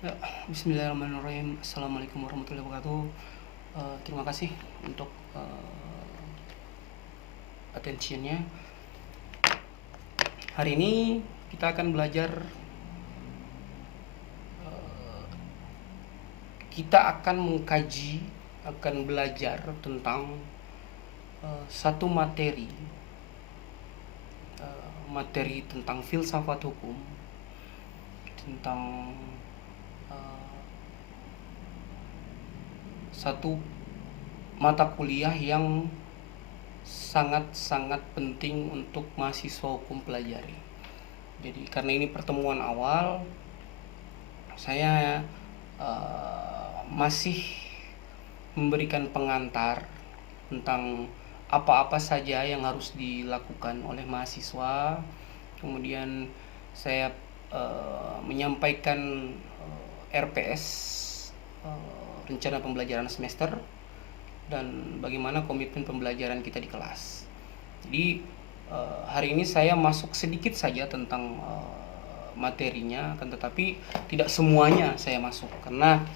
Ya, bismillahirrahmanirrahim. Assalamualaikum warahmatullahi wabarakatuh. Terima kasih untuk attentionnya. Hari ini kita akan belajar, kita akan mengkaji, akan belajar tentang satu materi tentang filsafat hukum, tentang satu mata kuliah yang sangat-sangat penting untuk mahasiswa hukum pelajari. Jadi karena ini pertemuan awal, saya masih memberikan pengantar tentang apa-apa saja yang harus dilakukan oleh mahasiswa. Kemudian saya menyampaikan RPS, rencana pembelajaran semester, dan bagaimana komitmen pembelajaran kita di kelas. Jadi hari ini saya masuk sedikit saja tentang materinya, akan tetapi tidak semuanya saya masuk karena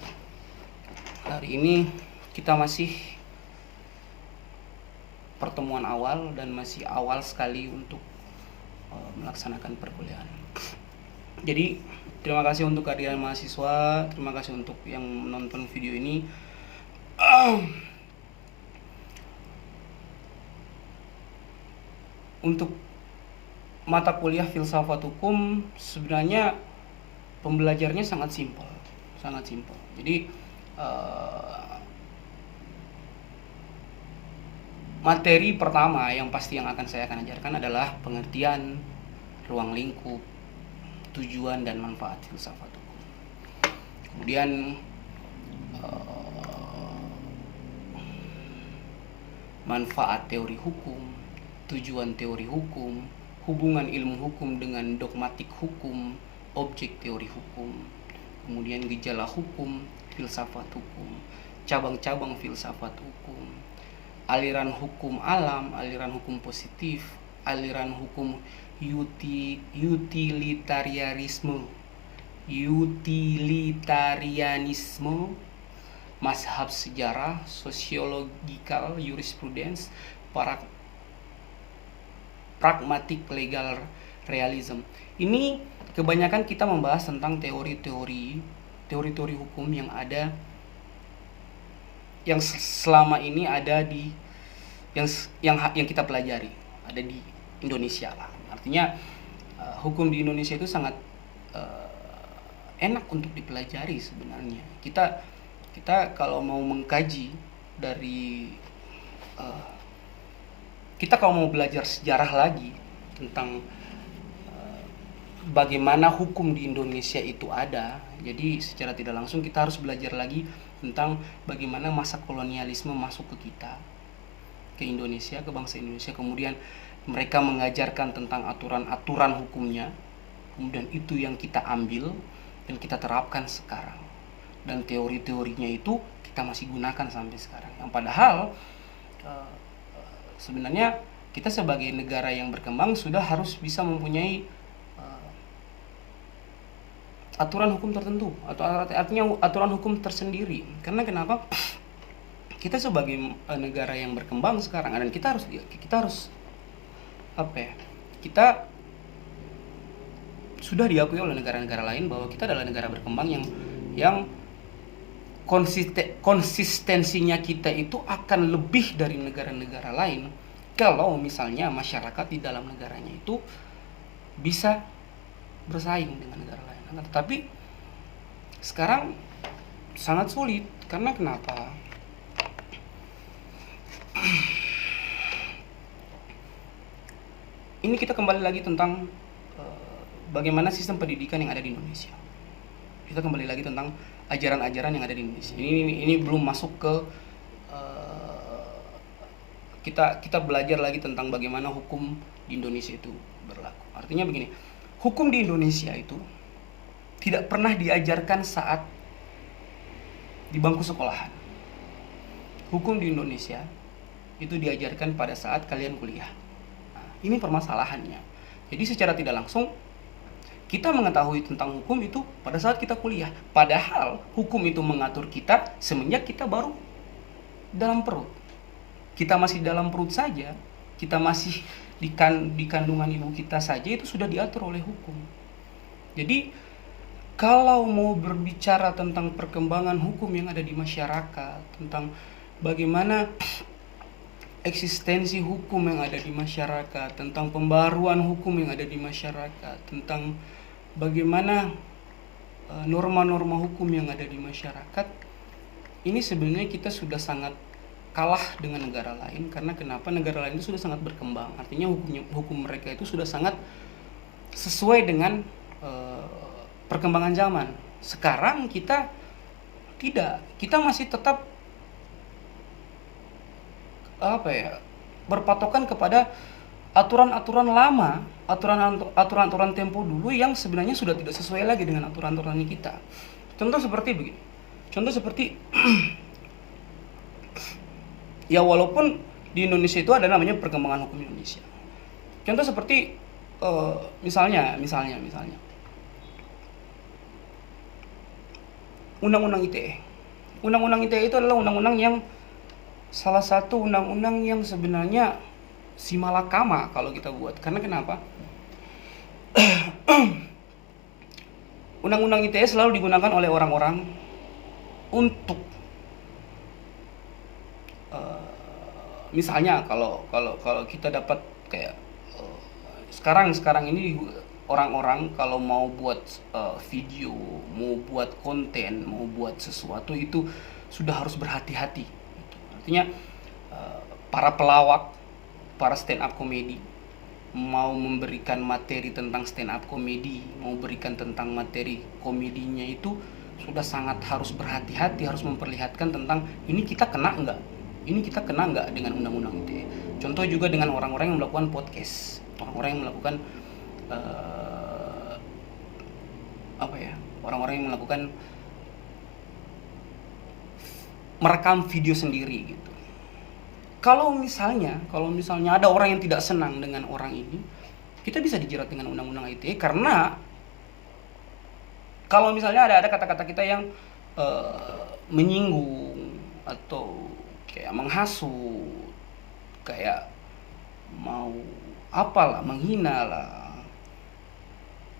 hari ini kita masih pertemuan awal dan masih awal sekali untuk melaksanakan perkuliahan. Jadi terima kasih untuk kehadiran mahasiswa, terima kasih untuk yang menonton video ini. Untuk mata kuliah filsafat hukum sebenarnya pembelajarnya sangat simpel, sangat simpel. Jadi materi pertama yang pasti yang saya akan ajarkan adalah pengertian, ruang lingkup, tujuan dan manfaat filsafat hukum. Kemudian manfaat teori hukum, tujuan teori hukum, hubungan ilmu hukum dengan dogmatik hukum, objek teori hukum, kemudian gejala hukum, filsafat hukum, cabang-cabang filsafat hukum, aliran hukum alam, aliran hukum positif, aliran hukum utilitarianisme, mazhab sejarah, sosiologikal jurisprudence, pragmatic legal realism. Ini kebanyakan kita membahas tentang teori-teori hukum yang ada, yang selama ini ada di yang kita pelajari, ada di Indonesia lah. Artinya hukum di Indonesia itu sangat enak untuk dipelajari sebenarnya. Kita kalau mau mengkaji dari kita kalau mau belajar sejarah lagi tentang bagaimana hukum di Indonesia itu ada, jadi secara tidak langsung kita harus belajar lagi tentang bagaimana masa kolonialisme masuk ke kita, ke Indonesia, ke bangsa Indonesia. Kemudian mereka mengajarkan tentang aturan-aturan hukumnya, kemudian itu yang kita ambil dan kita terapkan sekarang, dan teori-teorinya itu kita masih gunakan sampai sekarang. Yang padahal sebenarnya kita sebagai negara yang berkembang sudah harus bisa mempunyai aturan hukum tertentu, atau artinya aturan hukum tersendiri. Karena kenapa? Kita sebagai negara yang berkembang sekarang, dan kita harus apa ya? Kita sudah diakui oleh negara-negara lain bahwa kita adalah negara berkembang yang konsistensinya kita itu akan lebih dari negara-negara lain kalau misalnya masyarakat di dalam negaranya itu bisa bersaing dengan negara lain. Tetapi sekarang sangat sulit. Karena kenapa? Ini kita kembali lagi tentang bagaimana sistem pendidikan yang ada di Indonesia. Kita kembali lagi tentang ajaran-ajaran yang ada di Indonesia. Ini belum masuk ke kita belajar lagi tentang bagaimana hukum di Indonesia itu berlaku. Artinya begini, hukum di Indonesia itu tidak pernah diajarkan saat di bangku sekolahan. Hukum di Indonesia itu diajarkan pada saat kalian kuliah. Nah, ini permasalahannya. Jadi secara tidak langsung Kita mengetahui tentang hukum itu pada saat kita kuliah. Padahal hukum itu mengatur kita semenjak kita baru dalam perut. Kita masih dalam perut saja, kita masih di kandungan ibu kita saja itu sudah diatur oleh hukum. Jadi kalau mau berbicara tentang perkembangan hukum yang ada di masyarakat, tentang bagaimana eksistensi hukum yang ada di masyarakat, tentang pembaruan hukum yang ada di masyarakat, tentang bagaimana norma-norma hukum yang ada di masyarakat, ini sebenarnya kita sudah sangat kalah dengan negara lain. Karena kenapa? Negara lain itu sudah sangat berkembang, artinya hukum mereka itu sudah sangat sesuai dengan perkembangan zaman. Sekarang kita tidak, kita masih tetap berpatokan kepada aturan-aturan lama, aturan-aturan tempo dulu yang sebenarnya sudah tidak sesuai lagi dengan aturan-aturan kita. Contoh seperti begini. Contoh seperti ya walaupun di Indonesia itu ada namanya perkembangan hukum Indonesia. Contoh seperti misalnya Undang-Undang ITE. Undang-Undang ITE itu adalah undang-undang yang salah satu undang-undang yang sebenarnya si malakama kalau kita buat. Karena kenapa? Undang-undang ITE selalu digunakan oleh orang-orang untuk misalnya kalau kita dapat kayak sekarang ini orang-orang kalau mau buat video, mau buat konten, mau buat sesuatu itu sudah harus berhati-hati. Artinya para pelawak, para stand up comedy mau memberikan materi tentang stand up comedy, mau berikan tentang materi komedinya itu sudah sangat harus berhati-hati, harus memperlihatkan tentang ini kita kena enggak, dengan undang-undang ITE. Contoh juga dengan orang-orang yang melakukan podcast, orang-orang yang melakukan orang-orang yang melakukan merekam video sendiri gitu. Kalau misalnya ada orang yang tidak senang dengan orang ini, kita bisa dijerat dengan undang-undang ITE. Karena kalau misalnya ada kata-kata kita yang menyinggung atau kayak menghasut, kayak mau menghina lah,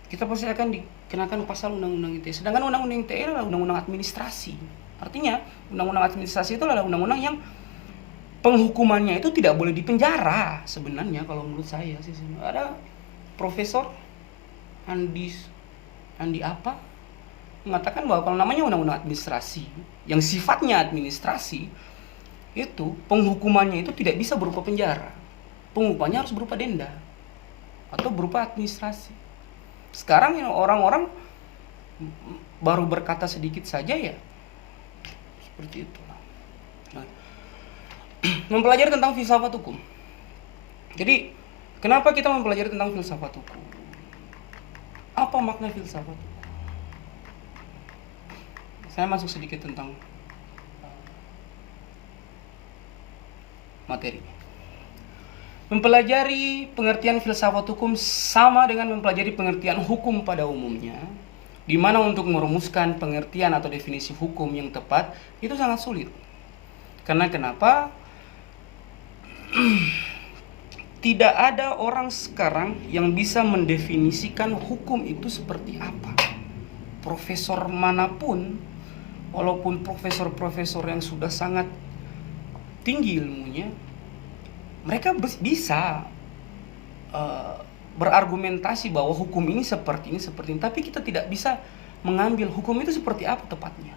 kita pasti akan dikenakan pasal undang-undang ITE. Sedangkan undang-undang ITE adalah undang-undang administrasi. Artinya undang-undang administrasi itu adalah undang-undang yang penghukumannya itu tidak boleh dipenjara sebenarnya. Kalau menurut saya sih, ada Profesor Andi apa mengatakan bahwa kalau namanya undang-undang administrasi yang sifatnya administrasi, itu penghukumannya itu tidak bisa berupa penjara. Penghukumannya harus berupa denda atau berupa administrasi. Sekarang orang-orang baru berkata sedikit saja ya seperti itu. Mempelajari tentang filsafat hukum. Jadi, kenapa kita mempelajari tentang filsafat hukum? Apa makna filsafat hukum? Saya masuk sedikit tentang materi. Mempelajari pengertian filsafat hukum sama dengan mempelajari pengertian hukum pada umumnya, di mana untuk merumuskan pengertian atau definisi hukum yang tepat itu sangat sulit. Karena kenapa? Tidak ada orang sekarang yang bisa mendefinisikan hukum itu seperti apa. Profesor manapun, walaupun profesor-profesor yang sudah sangat tinggi ilmunya, mereka bisa berargumentasi bahwa hukum ini seperti ini, tapi kita tidak bisa mengambil hukum itu seperti apa tepatnya.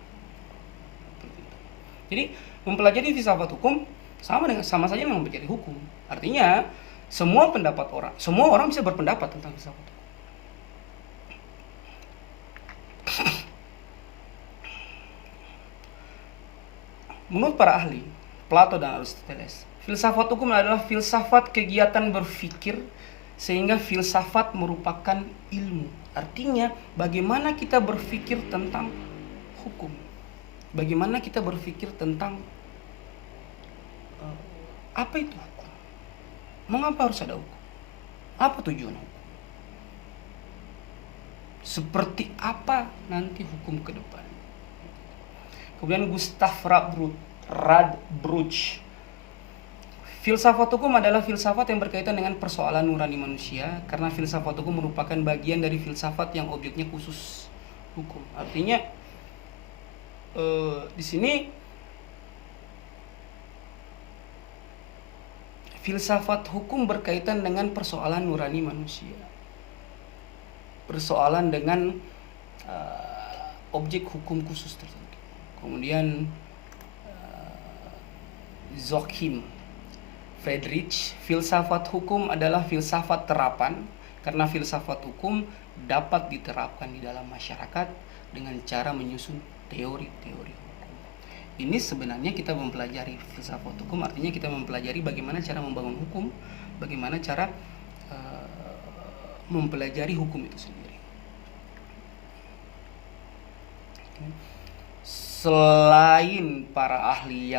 Jadi mempelajari filsafat hukum sama saja dengan mempelajari hukum. Artinya semua orang bisa berpendapat tentang filsafat hukum. Menurut para ahli, Plato dan Aristoteles, filsafat hukum adalah filsafat kegiatan berpikir, sehingga filsafat merupakan ilmu. Artinya bagaimana kita berpikir tentang hukum, bagaimana kita berpikir tentang apa itu hukum, mengapa harus ada hukum, apa tujuan hukum. seperti apa nanti hukum ke depan. Kemudian Gustav Radbruch, filsafat hukum adalah filsafat yang berkaitan dengan persoalan nurani manusia, karena filsafat hukum merupakan bagian dari filsafat yang objeknya khusus hukum. Artinya di sini filsafat hukum berkaitan dengan persoalan nurani manusia, persoalan dengan objek hukum khusus tertentu. Kemudian Joachim Friedrich, filsafat hukum adalah filsafat terapan, karena filsafat hukum dapat diterapkan di dalam masyarakat dengan cara menyusun teori-teori hukum. Ini sebenarnya kita mempelajari filsafat hukum, artinya kita mempelajari bagaimana cara membangun hukum, bagaimana cara mempelajari hukum itu sendiri. Selain para ahli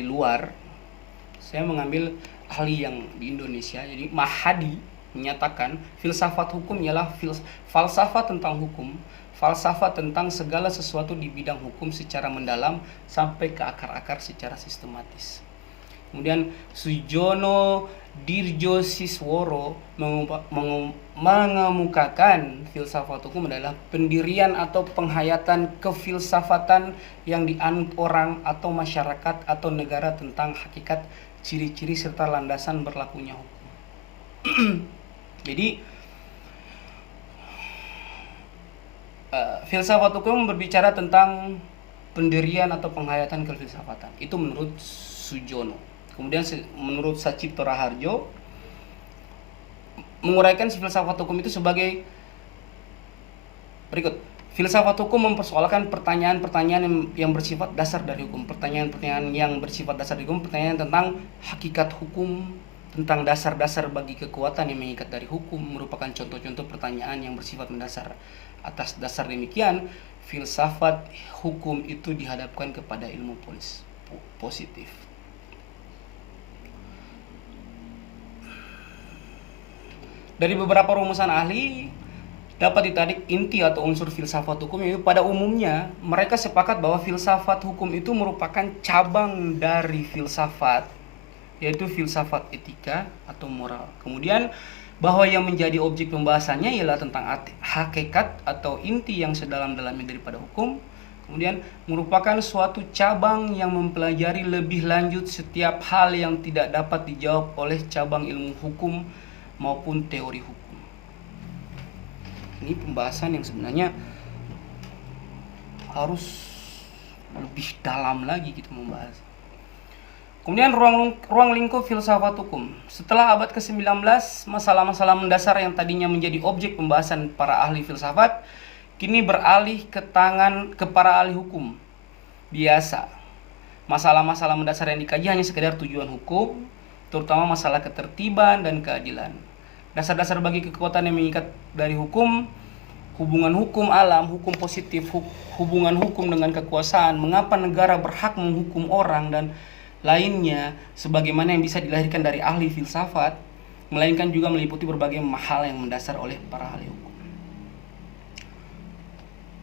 luar, saya mengambil ahli yang di Indonesia. Jadi Mahadi menyatakan filsafat hukum ialah falsafat tentang hukum, falsafat tentang segala sesuatu di bidang hukum secara mendalam sampai ke akar-akar secara sistematis. Kemudian Sujono Dirjosisworo mengemukakan filsafat hukum adalah pendirian atau penghayatan kefilsafatan yang dianut orang atau masyarakat atau negara tentang hakikat, ciri-ciri serta landasan berlakunya hukum. Jadi filsafat hukum berbicara tentang pendirian atau penghayatan kefilsafatan. Itu menurut Sujono. Kemudian menurut Sacipto Raharjo menguraikan filsafat hukum itu sebagai berikut. Filsafat hukum mempersoalkan pertanyaan-pertanyaan yang bersifat dasar dari hukum. Pertanyaan-pertanyaan yang bersifat dasar dari hukum, pertanyaan tentang hakikat hukum, tentang dasar-dasar bagi kekuatan yang mengikat dari hukum, merupakan contoh-contoh pertanyaan yang bersifat mendasar. Atas dasar demikian, filsafat hukum itu dihadapkan kepada ilmu positif. Dari beberapa rumusan ahli dapat ditarik inti atau unsur filsafat hukum, yaitu pada umumnya mereka sepakat bahwa filsafat hukum itu merupakan cabang dari filsafat, yaitu filsafat etika atau moral. Kemudian bahwa yang menjadi objek pembahasannya ialah tentang hakikat atau inti yang sedalam-dalamnya daripada hukum. Kemudian merupakan suatu cabang yang mempelajari lebih lanjut setiap hal yang tidak dapat dijawab oleh cabang ilmu hukum maupun teori hukum. Ini pembahasan yang sebenarnya harus lebih dalam lagi kita membahas. Kemudian ruang lingkup filsafat hukum. Setelah abad ke-19, masalah-masalah mendasar yang tadinya menjadi objek pembahasan para ahli filsafat kini beralih ke para ahli hukum biasa. Masalah-masalah mendasar yang dikaji hanya sekedar tujuan hukum, terutama masalah ketertiban dan keadilan. Dasar-dasar bagi kekuatan yang mengikat dari hukum, hubungan hukum alam, hukum positif, hubungan hukum dengan kekuasaan, mengapa negara berhak menghukum orang, dan lainnya sebagaimana yang bisa dilahirkan dari ahli filsafat, melainkan juga meliputi berbagai hal yang mendasar oleh para ahli hukum.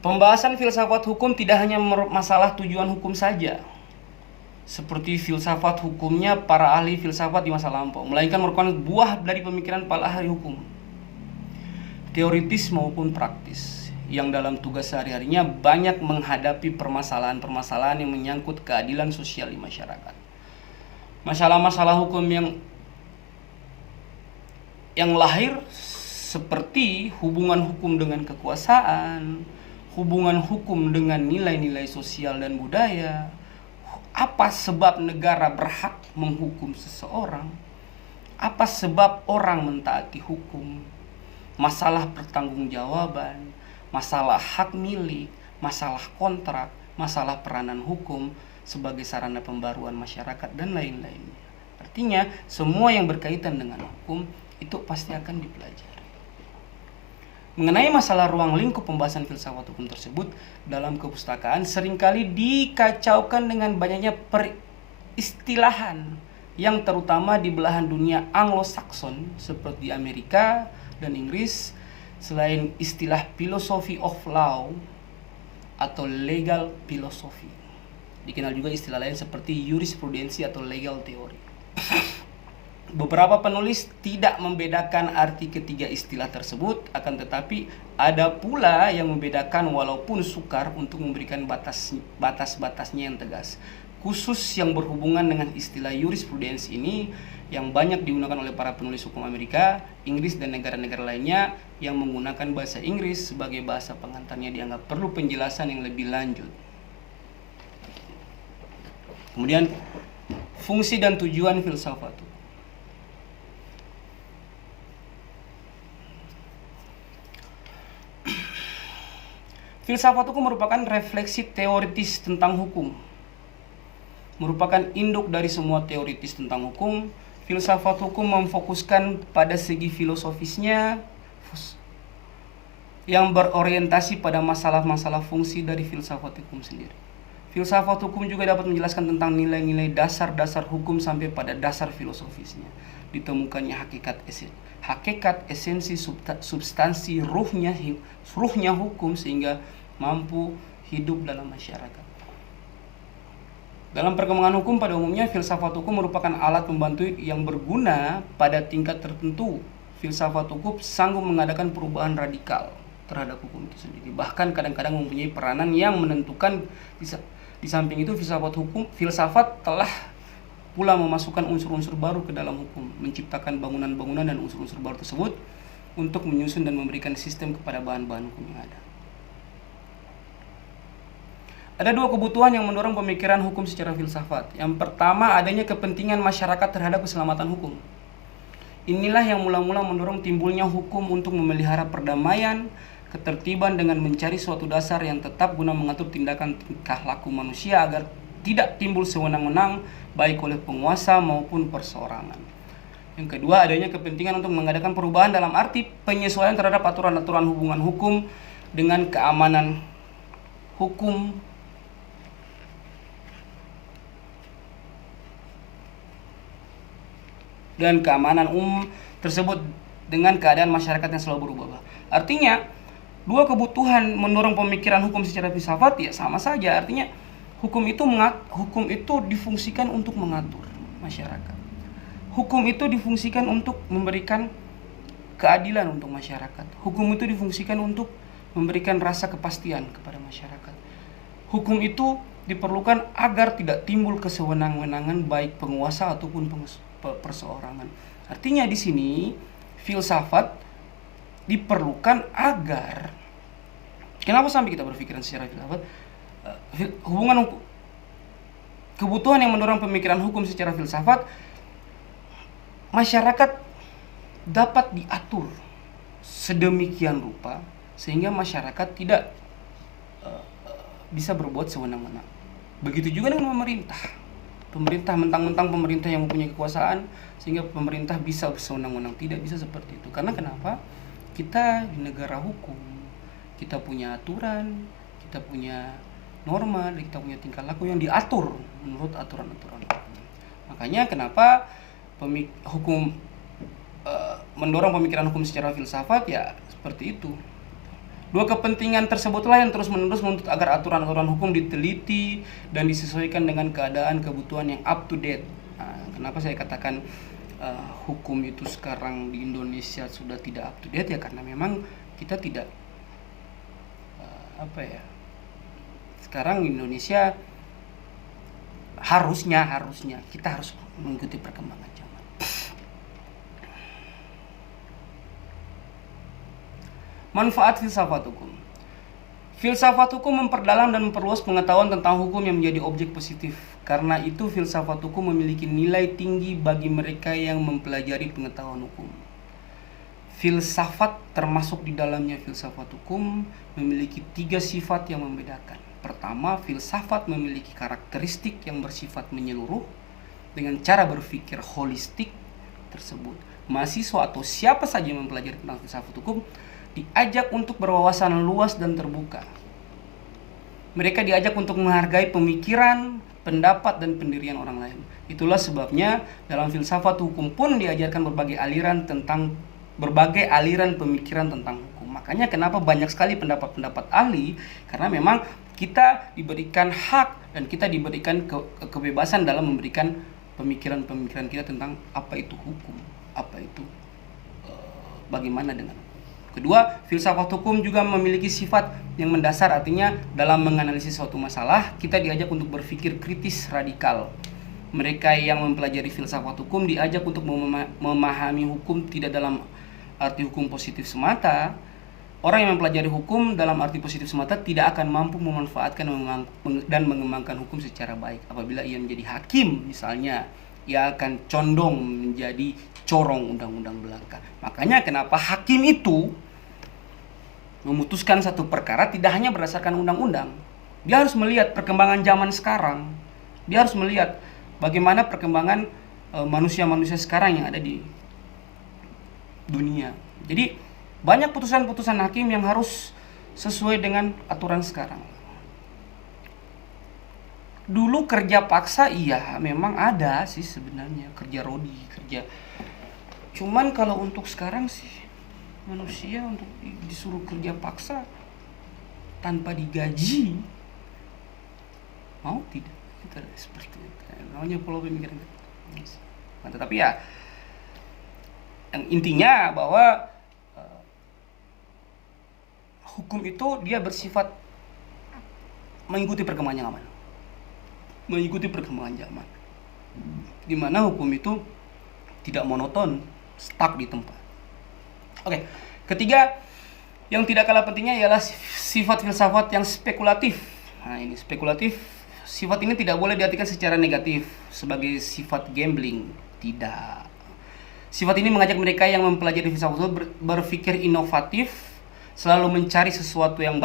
Pembahasan filsafat hukum tidak hanya masalah tujuan hukum saja, seperti filsafat hukumnya para ahli filsafat di masa lampau, melainkan merupakan buah dari pemikiran para ahli hukum, teoritis maupun praktis, yang dalam tugas sehari-harinya banyak menghadapi permasalahan-permasalahan yang menyangkut keadilan sosial di masyarakat. Masalah-masalah hukum yang lahir seperti hubungan hukum dengan kekuasaan, hubungan hukum dengan nilai-nilai sosial dan budaya, apa sebab negara berhak menghukum seseorang, apa sebab orang mentaati hukum, masalah pertanggungjawaban, masalah hak milik, masalah kontrak, masalah peranan hukum sebagai sarana pembaruan masyarakat, dan lain-lainnya. Artinya semua yang berkaitan dengan hukum itu pasti akan dipelajari. Mengenai masalah ruang lingkup pembahasan filsafat hukum tersebut dalam kepustakaan seringkali dikacaukan dengan banyaknya peristilahan yang terutama di belahan dunia Anglo-Sakson seperti Amerika dan Inggris, selain istilah philosophy of law atau legal philosophy. Dikenal juga istilah lain seperti jurisprudensi atau legal theory. Beberapa penulis tidak membedakan arti ketiga istilah tersebut, akan tetapi ada pula yang membedakan walaupun sukar untuk memberikan batas-batasnya yang tegas. Khusus yang berhubungan dengan istilah jurisprudensi ini yang banyak digunakan oleh para penulis hukum Amerika, Inggris, dan negara-negara lainnya yang menggunakan bahasa Inggris sebagai bahasa pengantarnya dianggap perlu penjelasan yang lebih lanjut. Kemudian, fungsi dan tujuan filsafat. Filsafat hukum merupakan refleksi teoritis tentang hukum. Merupakan induk dari semua teoritis tentang hukum. Filsafat hukum memfokuskan pada segi filosofisnya yang berorientasi pada masalah-masalah fungsi dari filsafat hukum sendiri. Filsafat hukum juga dapat menjelaskan tentang nilai-nilai dasar-dasar hukum sampai pada dasar filosofisnya. Ditemukannya hakikat esensi substansi ruhnya hukum sehingga mampu hidup dalam masyarakat. Dalam perkembangan hukum pada umumnya, filsafat hukum merupakan alat pembantu yang berguna pada tingkat tertentu. Filsafat hukum sanggup mengadakan perubahan radikal terhadap hukum itu sendiri. Bahkan kadang-kadang mempunyai peranan yang menentukan. Di samping itu, filsafat telah pula memasukkan unsur-unsur baru ke dalam hukum, menciptakan bangunan-bangunan dan unsur-unsur baru tersebut untuk menyusun dan memberikan sistem kepada bahan-bahan hukum yang ada. Ada dua kebutuhan yang mendorong pemikiran hukum secara filsafat. Yang pertama, adanya kepentingan masyarakat terhadap keselamatan hukum. Inilah yang mula-mula mendorong timbulnya hukum untuk memelihara perdamaian, ketertiban dengan mencari suatu dasar yang tetap guna mengatur tindakan tingkah laku manusia agar tidak timbul sewenang-wenang baik oleh penguasa maupun perseorangan. Yang kedua, adanya kepentingan untuk mengadakan perubahan dalam arti penyesuaian terhadap aturan-aturan hubungan hukum dengan keamanan hukum dan keamanan umum tersebut dengan keadaan masyarakat yang selalu berubah. Artinya, dua kebutuhan mendorong pemikiran hukum secara filsafat ya sama saja. Artinya, hukum itu difungsikan untuk mengatur masyarakat. Hukum itu difungsikan untuk memberikan keadilan untuk masyarakat. Hukum itu difungsikan untuk memberikan rasa kepastian kepada masyarakat. Hukum itu diperlukan agar tidak timbul kesewenang-wenangan baik penguasa ataupun perseorangan. Artinya di sini filsafat diperlukan agar, kenapa sampai kita berpikiran secara filsafat? Hubungan kebutuhan yang mendorong pemikiran hukum secara filsafat, masyarakat dapat diatur sedemikian rupa sehingga masyarakat tidak bisa berbuat sewenang-wenang. Begitu juga dengan pemerintah mentang-mentang pemerintah yang mempunyai kekuasaan sehingga pemerintah bisa sewenang-wenang. Tidak bisa seperti itu. Karena kenapa? Kita di negara hukum, kita punya aturan, kita punya norma, dan kita punya tingkah laku yang diatur menurut aturan-aturan hukum. Makanya kenapa hukum mendorong pemikiran hukum secara filsafat ya seperti itu. Dua kepentingan tersebutlah yang terus-menerus menuntut agar aturan-aturan hukum diteliti dan disesuaikan dengan keadaan kebutuhan yang up to date. Nah, kenapa saya katakan hukum itu sekarang di Indonesia sudah tidak up to date ya karena memang kita tidak sekarang Indonesia harusnya kita harus mengikuti perkembangan zaman. Manfaat filsafat hukum. Filsafat hukum memperdalam dan memperluas pengetahuan tentang hukum yang menjadi objek positif. Karena itu filsafat hukum memiliki nilai tinggi bagi mereka yang mempelajari pengetahuan hukum. Filsafat termasuk di dalamnya filsafat hukum memiliki 3 sifat yang membedakan. Pertama, filsafat memiliki karakteristik yang bersifat menyeluruh dengan cara berpikir holistik tersebut. Mahasiswa atau siapa saja yang mempelajari tentang filsafat hukum diajak untuk berwawasan luas dan terbuka. Mereka diajak untuk menghargai pemikiran, pendapat, dan pendirian orang lain. Itulah sebabnya dalam filsafat hukum pun diajarkan berbagai aliran pemikiran tentang hukum. Makanya kenapa banyak sekali pendapat-pendapat ahli, karena memang kita diberikan hak dan kita diberikan kebebasan dalam memberikan pemikiran-pemikiran kita tentang apa itu hukum, apa itu bagaimana dengan hukum. Kedua, filsafat hukum juga memiliki sifat yang mendasar, artinya dalam menganalisis suatu masalah kita diajak untuk berpikir kritis radikal. Mereka yang mempelajari filsafat hukum diajak untuk memahami hukum tidak dalam arti hukum positif semata. Orang yang mempelajari hukum dalam arti positif semata tidak akan mampu memanfaatkan dan mengembangkan hukum secara baik. Apabila ia menjadi hakim misalnya, ia akan condong menjadi corong undang-undang belaka. Makanya kenapa hakim itu memutuskan satu perkara tidak hanya berdasarkan undang-undang. Dia harus melihat perkembangan zaman sekarang. Dia harus melihat bagaimana perkembangan manusia-manusia sekarang yang ada di dunia. Jadi banyak putusan-putusan hakim yang harus sesuai dengan aturan sekarang. Dulu kerja paksa iya memang ada sih sebenarnya, kerja rodi, kerja. Cuman kalau untuk sekarang sih manusia untuk disuruh kerja paksa tanpa digaji, mau tidak? Kita seperti itu. Namanya pola pemikiran. Nah, tetapi ya yang intinya bahwa hukum itu dia bersifat mengikuti perkembangan zaman. Mengikuti perkembangan zaman. Di mana hukum itu tidak monoton, stuck di tempat. Oke, ketiga yang tidak kalah pentingnya ialah sifat filsafat yang spekulatif. Nah, ini spekulatif. Sifat ini tidak boleh diartikan secara negatif sebagai sifat gambling. Tidak. Sifat ini mengajak mereka yang mempelajari filsafat itu berpikir inovatif, selalu mencari sesuatu yang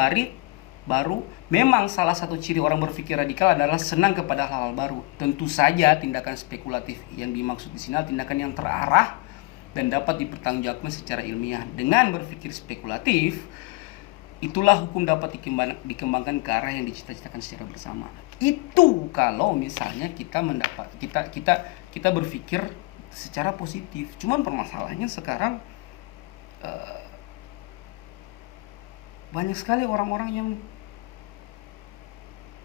baru. Memang salah satu ciri orang berpikir radikal adalah senang kepada hal-hal baru. Tentu saja tindakan spekulatif yang dimaksud di sini adalah tindakan yang terarah dan dapat dipertanggungjawabkan secara ilmiah. Dengan berpikir spekulatif, itulah hukum dapat dikembangkan ke arah yang dicita-citakan secara bersama. Itu kalau misalnya kita berpikir secara positif. Cuman permasalahannya sekarang banyak sekali orang-orang yang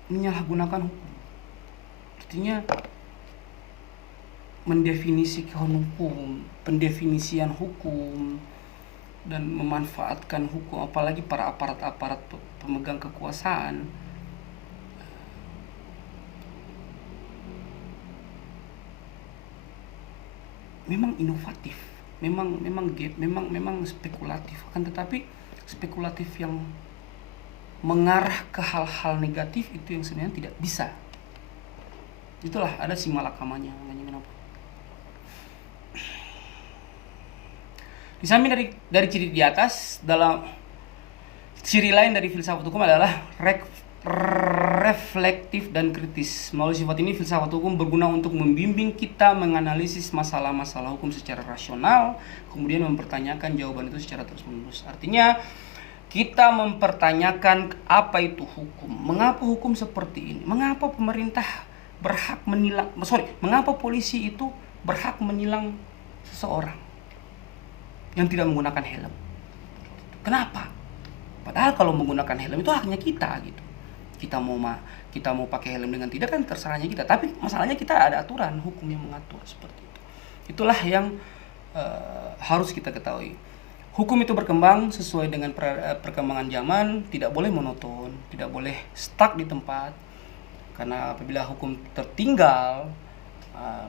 menyalahgunakan hukum. Artinya mendefinisikan hukum, pendefinisian hukum, dan memanfaatkan hukum, apalagi para aparat-aparat pemegang kekuasaan. Memang inovatif, memang spekulatif, akan tetapi spekulatif yang mengarah ke hal-hal negatif itu yang sebenarnya tidak bisa. Itulah ada si malakamanya. Kenapa? Di samping dari ciri di atas, dalam ciri lain dari filsafat hukum adalah reflektif dan kritis. Melalui sifat ini, filsafat hukum berguna untuk membimbing kita menganalisis masalah-masalah hukum secara rasional, kemudian mempertanyakan jawaban itu secara terus-menerus. Artinya, kita mempertanyakan apa itu hukum, mengapa hukum seperti ini, mengapa pemerintah berhak mengapa polisi itu berhak menilang seseorang yang tidak menggunakan helm. Kenapa? Padahal kalau menggunakan helm itu haknya kita gitu. Kita mau pakai helm dengan tidak kan terserahnya kita. Tapi masalahnya kita ada aturan hukum yang mengatur seperti itu. Itulah yang harus kita ketahui. Hukum itu berkembang sesuai dengan perkembangan zaman, tidak boleh monoton, tidak boleh stuck di tempat. Karena apabila hukum tertinggal,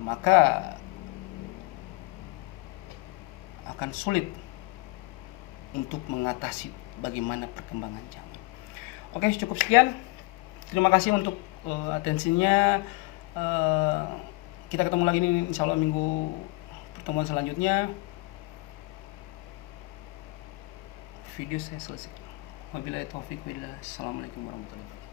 maka akan sulit untuk mengatasi bagaimana perkembangan zaman. Oke, cukup sekian. Terima kasih untuk atensinya. Kita ketemu lagi nih insya Allah minggu pertemuan selanjutnya. Video saya selesai. Wabillahi taufiq walhidayah. Assalamualaikum warahmatullahi wabarakatuh.